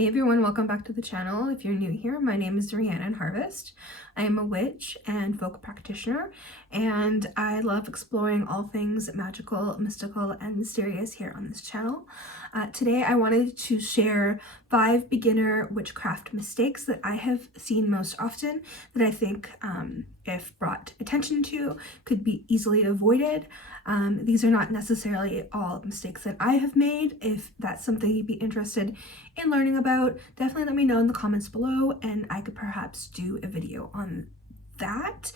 Hey everyone, welcome back to the channel. If you're new here, my name is Rhiannonharvest. I am a witch and folk practitioner, and I love exploring all things magical, mystical, and mysterious here on this channel. Today I wanted to share 5 beginner witchcraft mistakes that I have seen most often that I think, if brought attention to, could be easily avoided. These are not necessarily all mistakes that I have made. If that's something you'd be interested in learning about, definitely let me know in the comments below and I could perhaps do a video on that.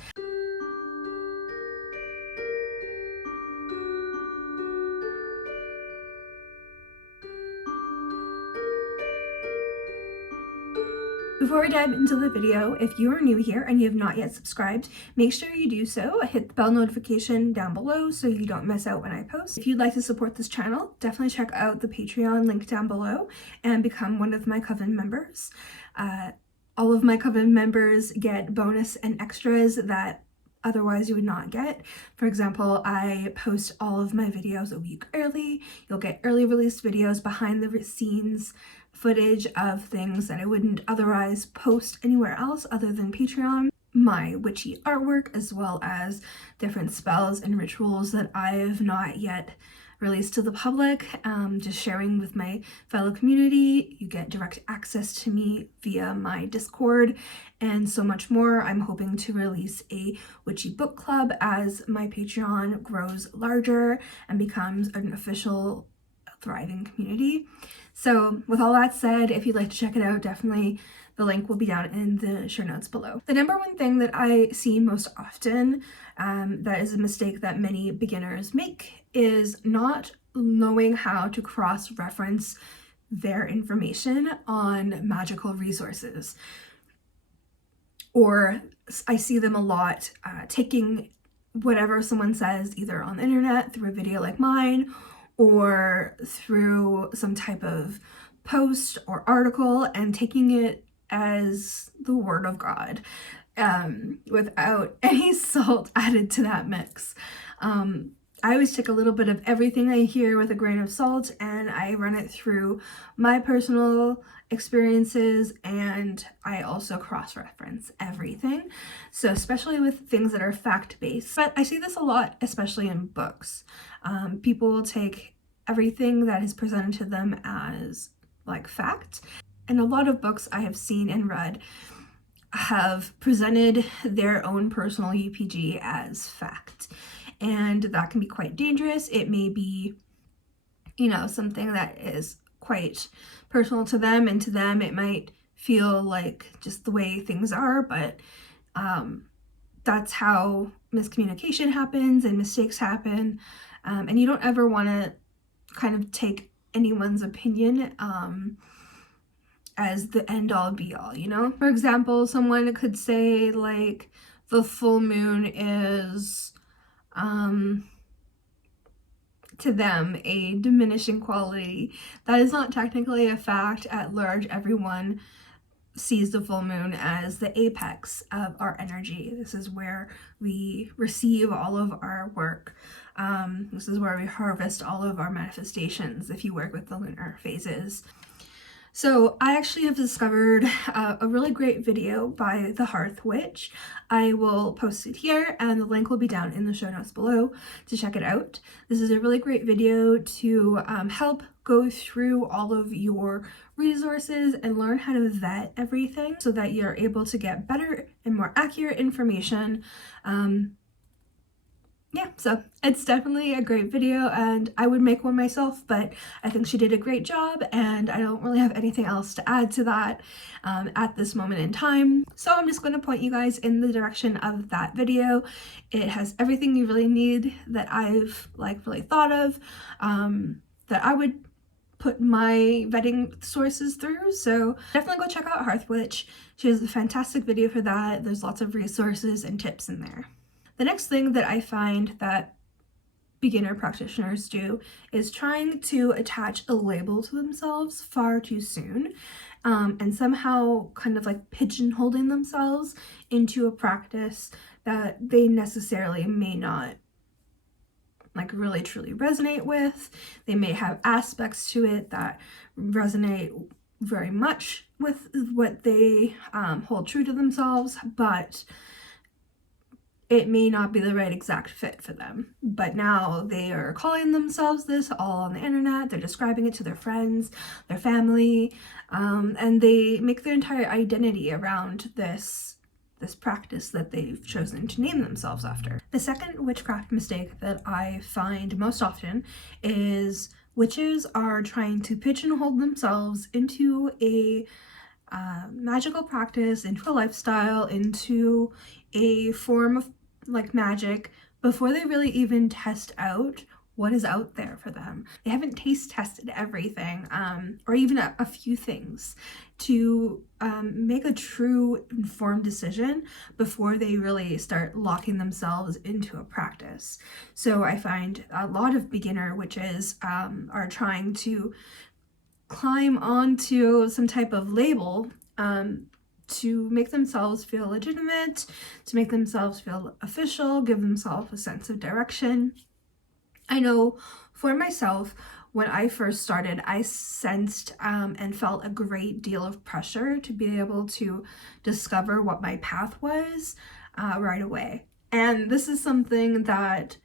Before we dive into the video, if you are new here and you have not yet subscribed, make sure you do so. Hit the bell notification down below so you don't miss out when I post. If you'd like to support this channel, definitely check out the Patreon link down below and become one of my coven members. All of my coven members get bonus and extras that otherwise you would not get. For example, I post all of my videos a week early. You'll get early release videos, behind the scenes footage of things that I wouldn't otherwise post anywhere else other than Patreon, my witchy artwork, as well as different spells and rituals that I have not yet released to the public, just sharing with my fellow community. You get direct access to me via my Discord and so much more. I'm hoping to release a witchy book club as my Patreon grows larger and becomes an official thriving community. So with all that said, if you'd like to check it out, definitely the link will be down in the show notes below. The number one thing that I see most often, that is a mistake that many beginners make, is not knowing how to cross-reference their information on magical resources. Or I see them a lot taking whatever someone says either on the internet, through a video like mine, or through some type of post or article and taking it as the word of God, without any salt added to that mix. I always take a little bit of everything I hear with a grain of salt and I run it through my personal experiences, and I also cross-reference everything. So especially with things that are fact-based, but I see this a lot, especially in books. People will take everything that is presented to them as like fact, and a lot of books I have seen and read have presented their own personal UPG as fact, and that can be quite dangerous. It may be, something that is quite personal to them, and to them it might feel like just the way things are, but that's how miscommunication happens and mistakes happen, and you don't ever want to kind of take anyone's opinion as the end-all be-all, For example, someone could say like the full moon is to them a diminishing quality. That is not technically a fact. At large, everyone sees the full moon as the apex of our energy. This is where we receive all of our work. This is where we harvest all of our manifestations if you work with the lunar phases. So I actually have discovered a really great video by the Hearth Witch. I will post it here and the link will be down in the show notes below to check it out. This is a really great video to help go through all of your resources and learn how to vet everything so that you're able to get better and more accurate information. Yeah, so it's definitely a great video and I would make one myself, but I think she did a great job and I don't really have anything else to add to that at this moment in time. So I'm just going to point you guys in the direction of that video. It has everything you really need that I've really thought of, that I would put my vetting sources through. So definitely go check out Hearth Witch. She has a fantastic video for that. There's lots of resources and tips in there. The next thing that I find that beginner practitioners do is trying to attach a label to themselves far too soon, and somehow kind of like pigeonholing themselves into a practice that they necessarily may not really truly resonate with. They may have aspects to it that resonate very much with what they hold true to themselves, but it may not be the right exact fit for them. But now they are calling themselves this all on the internet. They're describing it to their friends, their family, and they make their entire identity around this practice that they've chosen to name themselves after. The second witchcraft mistake that I find most often is witches are trying to pigeonhole themselves into a magical practice, into a lifestyle, into a form of like magic before they really even test out what is out there for them. They haven't taste tested everything, or even a few things to make a true informed decision before they really start locking themselves into a practice. So I find a lot of beginner witches are trying to climb onto some type of label to make themselves feel legitimate, to make themselves feel official, give themselves a sense of direction. I know for myself, when I first started, I sensed and felt a great deal of pressure to be able to discover what my path was right away. And this is something that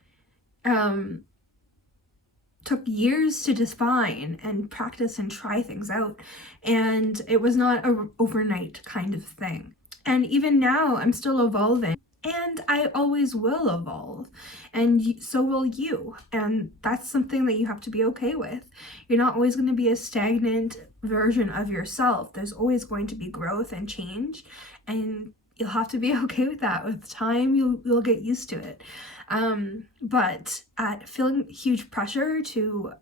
took years to define and practice and try things out. And it was not an overnight kind of thing. And even now, I'm still evolving. And I always will evolve, and so will you. And that's something that you have to be okay with. You're not always going to be a stagnant version of yourself. There's always going to be growth and change, and you'll have to be okay with that. With time, you'll get used to it. But feeling huge pressure to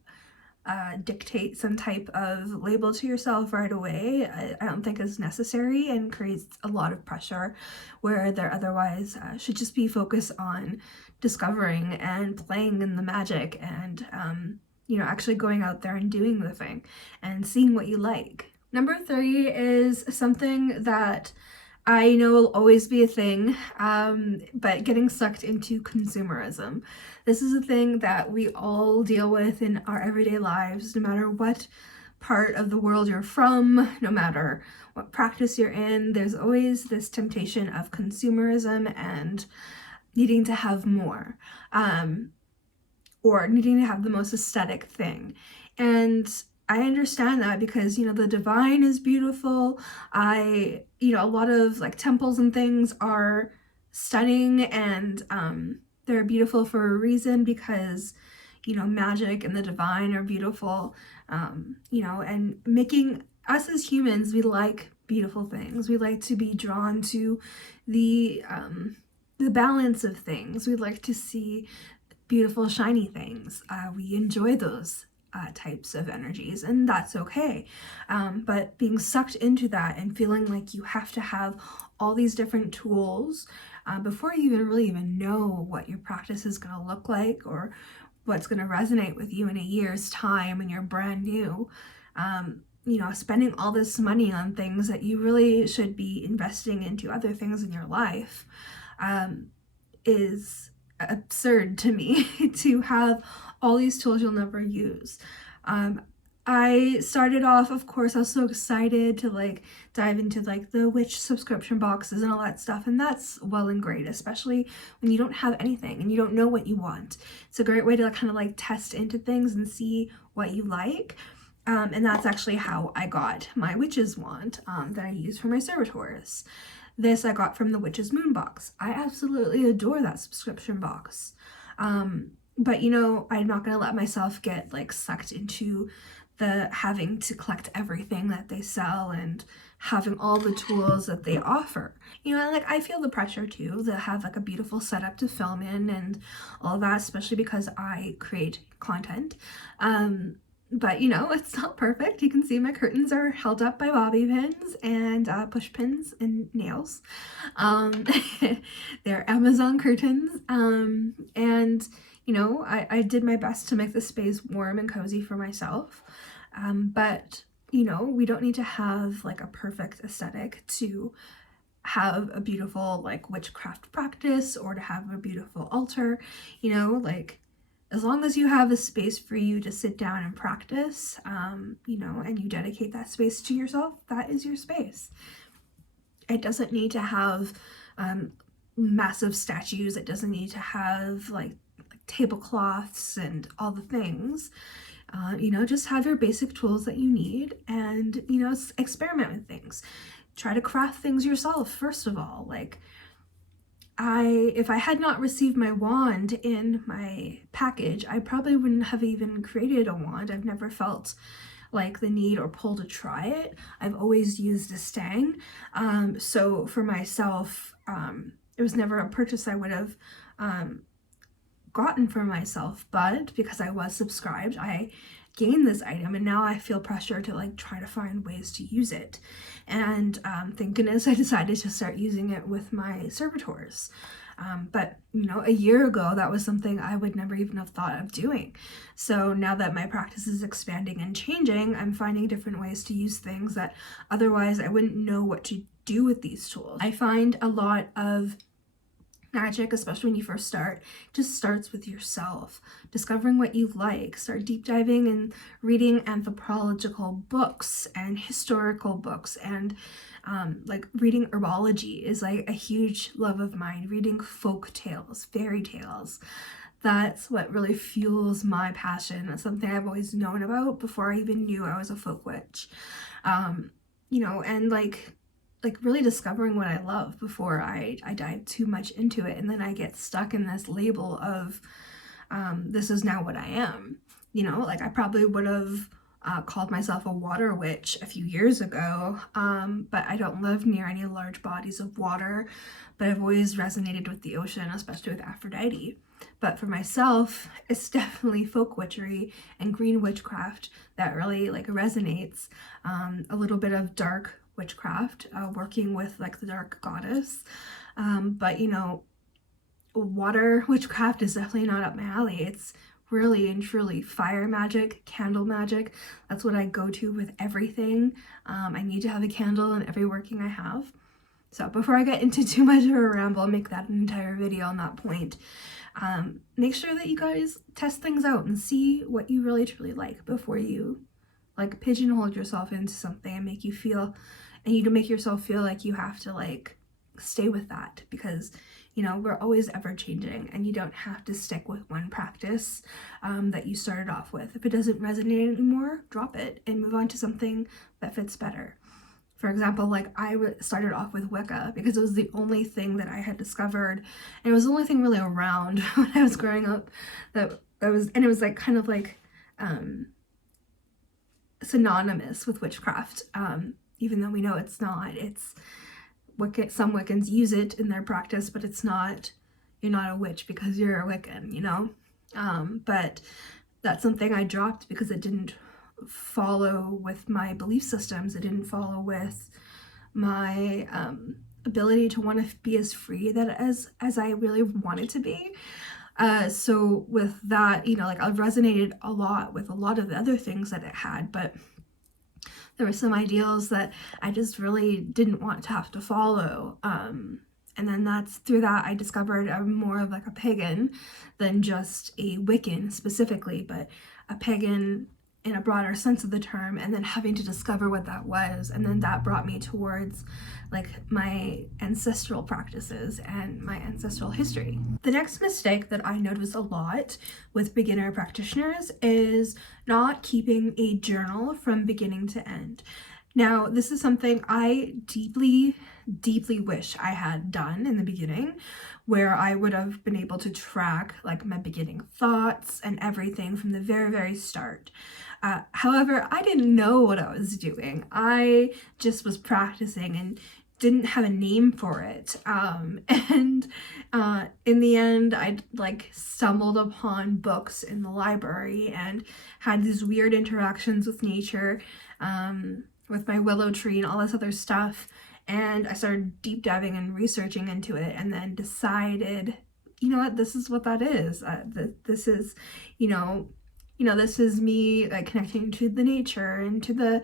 dictate some type of label to yourself right away, I don't think is necessary, and creates a lot of pressure where there otherwise should just be focused on discovering and playing in the magic and actually going out there and doing the thing and seeing what you like. Number 3 is something that I know will always be a thing, but getting sucked into consumerism. This is a thing that we all deal with in our everyday lives, no matter what part of the world you're from, no matter what practice you're in. There's always this temptation of consumerism and needing to have more, or needing to have the most aesthetic thing. And I understand that because, the divine is beautiful. A lot of like temples and things are stunning, and they're beautiful for a reason because, magic and the divine are beautiful, and making us as humans, we like beautiful things. We like to be drawn to the balance of things. We like to see beautiful, shiny things. We enjoy those types of energies, and that's okay. But being sucked into that and feeling like you have to have all these different tools before you really even know what your practice is going to look like or what's going to resonate with you in a year's time when you're brand new, spending all this money on things that you really should be investing into other things in your life is absurd to me. To have all these tools you'll never use. I started off, of course, I was so excited to dive into the witch subscription boxes and all that stuff, and that's well and great, especially when you don't have anything and you don't know what you want. It's a great way to kind of test into things and see what you like. And that's actually how I got my witch's wand that I use for my servitors. This I got from the Witch's Moon box. I absolutely adore that subscription box. But I'm not gonna let myself get sucked into the having to collect everything that they sell and having all the tools that they offer. I feel the pressure too to have a beautiful setup to film in and all that, especially because I create content. But it's not perfect. You can see my curtains are held up by bobby pins and push pins and nails. They're Amazon curtains. And I did my best to make the space warm and cozy for myself. But we don't need to have a perfect aesthetic to have a beautiful witchcraft practice or to have a beautiful altar. as long as you have a space for you to sit down and practice, you know, and you dedicate that space to yourself, that is your space. It doesn't need to have massive statues. It doesn't need to have like tablecloths and all the things. You know, just have your basic tools that you need, and, you know, experiment with things. Try to craft things yourself, first of all. Like, if I had not received my wand in my package, I probably wouldn't have even created a wand. I've never felt like the need or pull to try it. I've always used a stang. So for myself, it was never a purchase I would have gotten for myself, but because I was subscribed, I gained this item, and now I feel pressure to like try to find ways to use it. And thank goodness I decided to start using it with my servitors. But you know, a year ago that was something I would never even have thought of doing. So now that my practice is expanding and changing, I'm finding different ways to use things that otherwise I wouldn't know what to do with these tools. I find a lot of magic, especially when you first start, just starts with yourself, discovering what you like. Start deep diving and reading anthropological books and historical books, and like reading herbology is like a huge love of mine. Reading folk tales, fairy tales, that's what really fuels my passion. That's something I've always known about before I even knew I was a folk witch. You know, and like really discovering what I love before I dive too much into it, and then I get stuck in this label of this is now what I am. You know, like I probably would have called myself a water witch a few years ago, but I don't live near any large bodies of water, but I've always resonated with the ocean, especially with Aphrodite. But for myself, it's definitely folk witchery and green witchcraft that really like resonates. A little bit of dark witchcraft, working with like the dark goddess, but you know, water witchcraft is definitely not up my alley. It's really and truly fire magic, candle magic. That's what I go to with everything. I need to have a candle in every working I have. So before I get into too much of a ramble, I'll make that an entire video on that point. Make sure that you guys test things out and see what you really truly like before you like pigeonhole yourself into something and make you feel, and you to make yourself feel like you have to like stay with that, because you know, we're always ever changing, and you don't have to stick with one practice that you started off with. If it doesn't resonate anymore, drop it and move on to something that fits better. For example, like I started off with Wicca because it was the only thing that I had discovered, and it was the only thing really around when I was growing up that was, and it was like kind of like synonymous with witchcraft, even though we know it's not. It's Wiccan. Some Wiccans use it in their practice, but it's not, you're not a witch because you're a Wiccan, you know. But that's something I dropped because it didn't follow with my belief systems. It didn't follow with my ability to want to be as free that as I really wanted to be. So with that, you know, like I resonated a lot with a lot of the other things that it had, but there were some ideals that I just really didn't want to have to follow. And then that's through that I discovered I'm more of like a pagan than just a Wiccan specifically, but a pagan in a broader sense of the term, and then having to discover what that was, and then that brought me towards like my ancestral practices and my ancestral history. The next mistake that I notice a lot with beginner practitioners is not keeping a journal from beginning to end. Now, this is something I deeply wish I had done in the beginning, where I would have been able to track like my beginning thoughts and everything from the very start. However, I didn't know what I was doing. I just was practicing and didn't have a name for it. In the end, I like stumbled upon books in the library and had these weird interactions with nature, with my willow tree and all this other stuff. And I started deep diving and researching into it, and then decided, you know what, this is what that is. This is, you know, you know, this is me like connecting to the nature and to the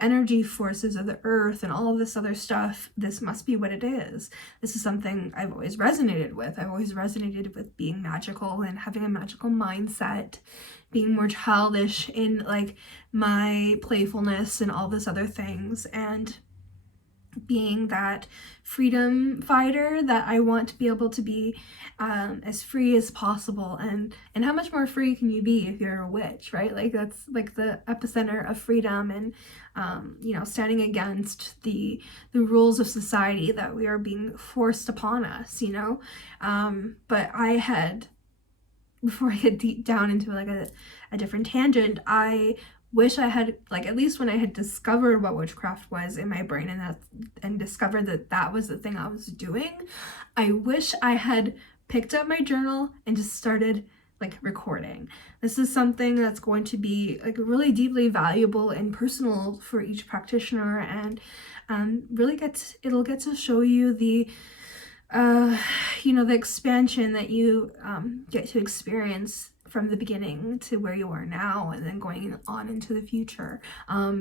energy forces of the earth and all of this other stuff. This must be what it is. This is something I've always resonated with. I've always resonated with being magical and having a magical mindset, being more childish in like my playfulness and all this other things, and being that freedom fighter that I want to be able to be as free as possible. And how much more free can you be if you're a witch, right? Like that's like the epicenter of freedom, and you know, standing against the rules of society that we are being forced upon us, you know. But I had, before I get deep down into like a different tangent, I wish I had, like, at least when I had discovered what witchcraft was in my brain and discovered that that was the thing I was doing, I wish I had picked up my journal and just started like recording. This is something that's going to be like really deeply valuable and personal for each practitioner, and really it'll get to show you the you know, the expansion that you get to experience from the beginning to where you are now, and then going on into the future,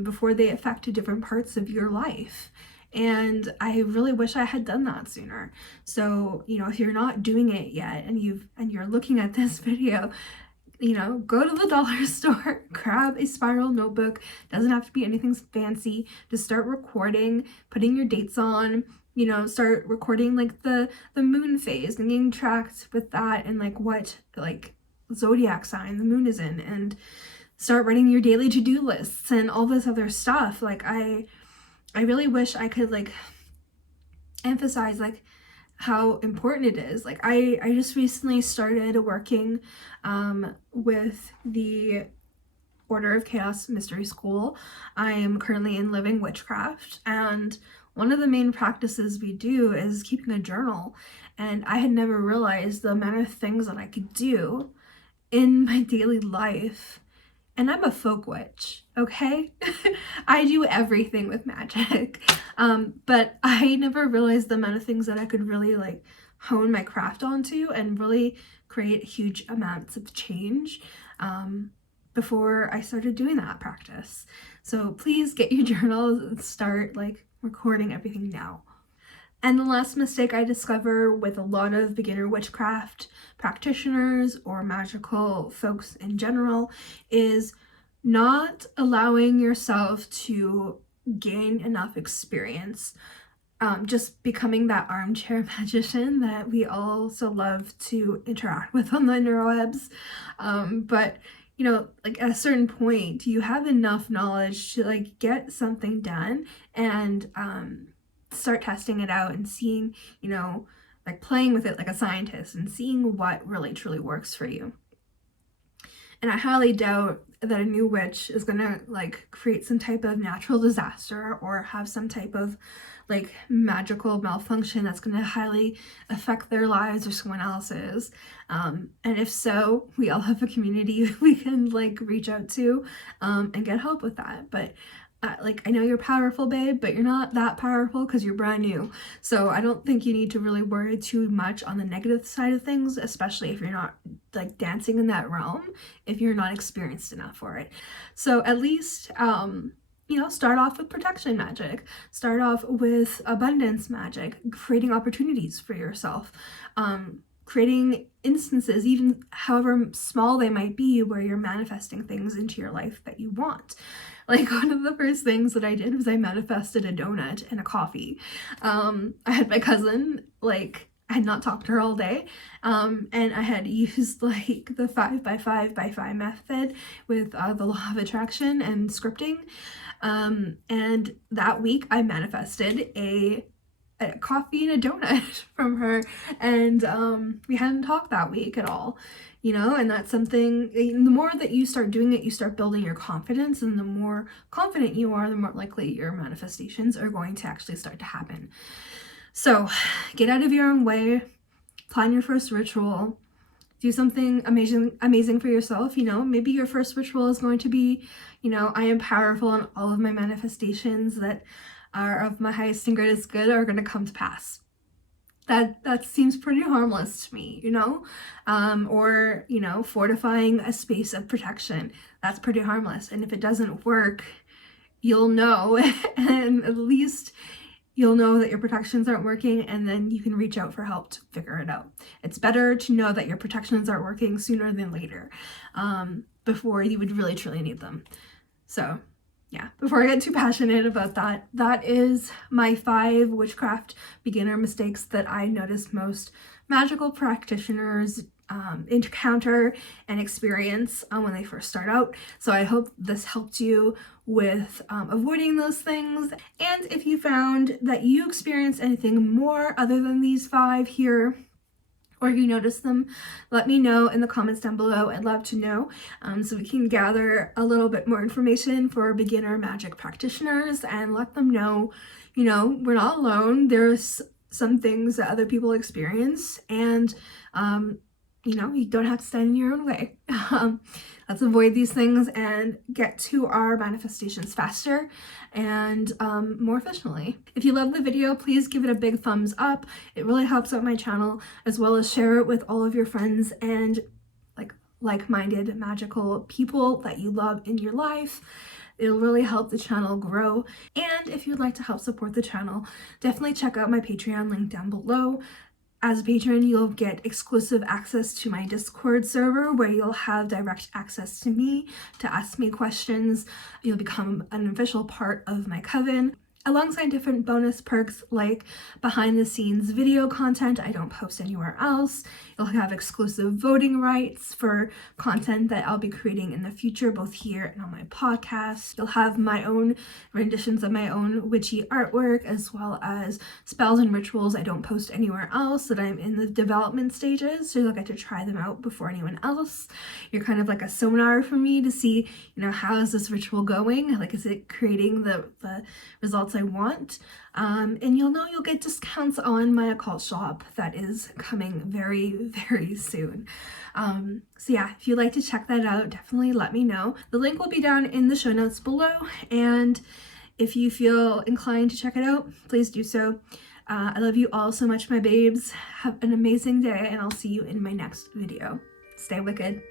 before they affect different parts of your life. And I really wish I had done that sooner. So, you know, if you're not doing it yet and you're looking at this video, you know, go to the dollar store, grab a spiral notebook. Doesn't have to be anything fancy. Just start recording, putting your dates on, you know, start recording like the moon phase and getting tracked with that, and like what like zodiac sign the moon is in, and start writing your daily to-do lists and all this other stuff. Like I really wish I could like emphasize like how important it is. Like I just recently started working with the Order of Chaos Mystery School. I am currently in Living Witchcraft, and one of the main practices we do is keeping a journal. And I had never realized the amount of things that I could do in my daily life. And I'm a folk witch, okay? I do everything with magic. But I never realized the amount of things that I could really like hone my craft onto and really create huge amounts of change before I started doing that practice. So please get your journals and start like recording everything now. And the last mistake I discover with a lot of beginner witchcraft practitioners or magical folks in general is not allowing yourself to gain enough experience. Just becoming that armchair magician that we all so love to interact with on the interwebs. But you know, like at a certain point, you have enough knowledge to like get something done and start testing it out and seeing, you know, like playing with it like a scientist and seeing what really truly works for you. And I highly doubt that a new witch is gonna like create some type of natural disaster or have some type of like magical malfunction that's gonna highly affect their lives or someone else's. And if so, we all have a community we can like reach out to and get help with that. But like, I know you're powerful, babe, but you're not that powerful because you're brand new. So I don't think you need to really worry too much on the negative side of things, especially if you're not like dancing in that realm, if you're not experienced enough for it. So at least, you know, start off with protection magic, start off with abundance magic, creating opportunities for yourself, creating instances, even however small they might be, where you're manifesting things into your life that you want. Like one of the first things that I did was I manifested a donut and a coffee. I had my cousin, like I had not talked to her all day, and I had used like the 5x5x5 method with the law of attraction and scripting, and that week I manifested a coffee and a donut from her, and we hadn't talked that week at all, you know. And that's something, the more that you start doing it, you start building your confidence, and the more confident you are, the more likely your manifestations are going to actually start to happen. So get out of your own way, plan your first ritual, do something amazing for yourself. You know, maybe your first ritual is going to be, you know, I am powerful, and all of my manifestations that are of my highest and greatest good are going to come to pass. that seems pretty harmless to me, you know? Or, you know, fortifying a space of protection. That's pretty harmless. And if it doesn't work, you'll know, and at least you'll know that your protections aren't working, and then you can reach out for help to figure it out. It's better to know that your protections aren't working sooner than later, before you would really truly need them. So yeah, before I get too passionate about that, that is my 5 witchcraft beginner mistakes that I noticed most magical practitioners encounter and experience when they first start out. So I hope this helped you with avoiding those things. And if you found that you experienced anything more other than these 5 here, or you notice them, let me know in the comments down below. I'd love to know, so we can gather a little bit more information for beginner magic practitioners and let them know, you know, we're not alone. There's some things that other people experience, and you know, you don't have to stand in your own way. Let's avoid these things and get to our manifestations faster and more efficiently. If you love the video, please give it a big thumbs up. It really helps out my channel, as well as share it with all of your friends and like-minded magical people that you love in your life. It'll really help the channel grow. And if you'd like to help support the channel, definitely check out my Patreon link down below. As a patron, you'll get exclusive access to my Discord server, where you'll have direct access to me to ask me questions. You'll become an official part of my coven, alongside different bonus perks like behind the scenes video content I don't post anywhere else. You'll have exclusive voting rights for content that I'll be creating in the future, both here and on my podcast. You'll have my own renditions of my own witchy artwork, as well as spells and rituals I don't post anywhere else that I'm in the development stages, so you'll get to try them out before anyone else. You're kind of like a sonar for me to see, you know, how is this ritual going? Like, is it creating the results I want? And you'll know you'll get discounts on my occult shop that is coming very, very soon. So yeah, if you'd like to check that out, definitely let me know. The link will be down in the show notes below, and if you feel inclined to check it out, please do so. I love you all so much, my babes. Have an amazing day, and I'll see you in my next video. Stay wicked.